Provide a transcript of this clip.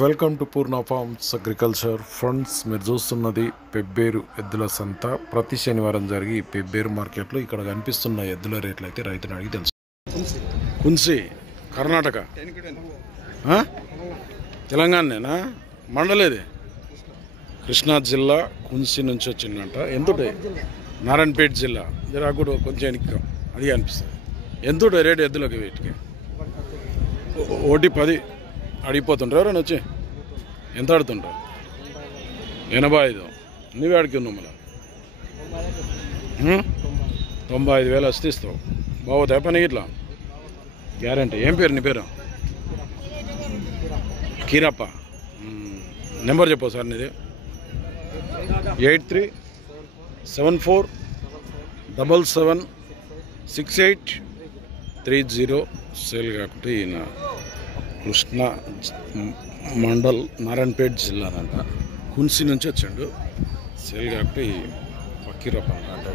Welcome to Purna forms agriculture friends. మీరు చూస్తున్నది పెబ్బేరు ఎద్దుల సంత. ప్రతి శనివారం జరిగి పెబ్బేరు మార్కెట్లో ఇక్కడ కనిపిస్తున్న ఎద్దుల రేట్లు అయితే రైతుని అడిగి తెలుసు. కున్సి కర్ణాటక, తెలంగాణనేనా? మండలేది కృష్ణా జిల్లా కున్సి నుంచి వచ్చిందంట. ఎంతుంటాయి? నారాయణపేట జిల్లా. జరా కూడా కొంచెం ఎన్నిక అది అనిపిస్తుంది. ఎంతుంటాయి రేటు ఎద్దులకి? వీటికి 110 అడిగిపోతుంటారు. ఎవరైనా వచ్చి ఎంత ఆడుతుంటారు? 85. నువ్వే ఆడికి ఉన్నావు మళ్ళీ 95,000 వస్తే ఇస్తావు. బాగుతాయి పని ఇట్లా గ్యారంటీ. ఏం పేరు నీ పేరు? కీరప్ప. నెంబర్ చెప్పు సార్ నీది. 8374776830. సేల్ కాకుంటే ఈయన కృష్ణా మండల్ నారాయణపేట జిల్లానంట. కున్సి నుంచి వచ్చాడు. సేల్ కాకుంటే ఈ ఫకీరప్ప అంటే